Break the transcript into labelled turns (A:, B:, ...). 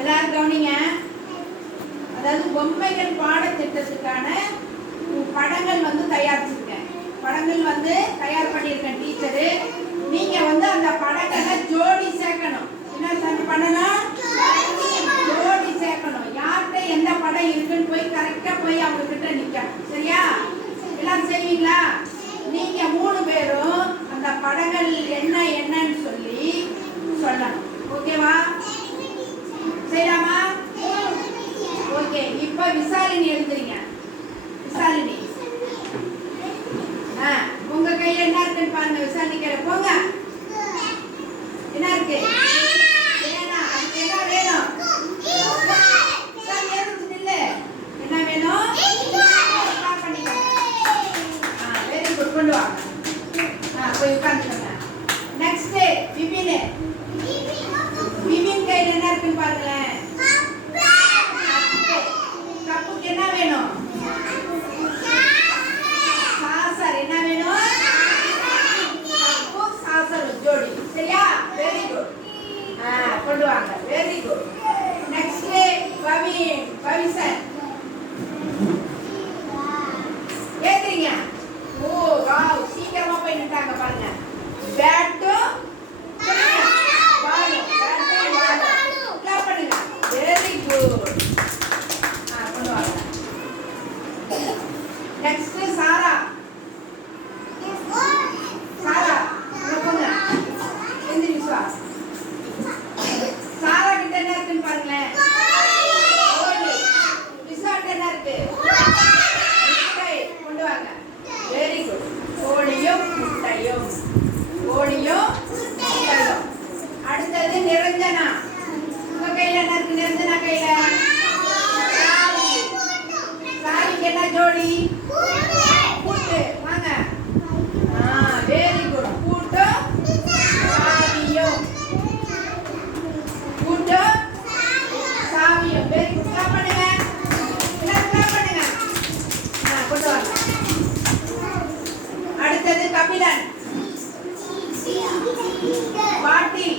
A: எல்லாரும் கவனிங்க. அதாவது பொம்மைகள் பாடத்திட்டத்துக்கான படங்கள் வந்து தயாரிச்சிருக்கேன். படங்கள் வந்து தயார் பண்ணியிருக்கேன் டீச்சரு. நீங்க வந்து அந்த படங்களை ஜோடி சேர்க்கணும். என்ன பண்ணணும்? ஜோடி சேர்க்கணும். யார்கிட்ட எந்த படம் இருக்குன்னு போய் கரெக்டா போய் அவங்க கிட்ட நிக்கணும். சரியா? எல்லாம் செய்வீங்களா? நீங்க மூணு பேரும் அந்த படங்கள் என்ன விசாலினி எழுதுறீங்க? விசாலினி. ஆ உங்க கையில என்ன இருக்குன்னு பாருங்க விசாலினி போங்க. என்ன இருக்கு? என்ன வேணும்? வெரி குட் கொண்டு வாங்க ஆ போய் உட்காந்துக்கோங்க. நெக்ஸ்ட் விபின். விபின் கையில் என்ன இருக்குன்னு பாருங்களேன். ところ。Party.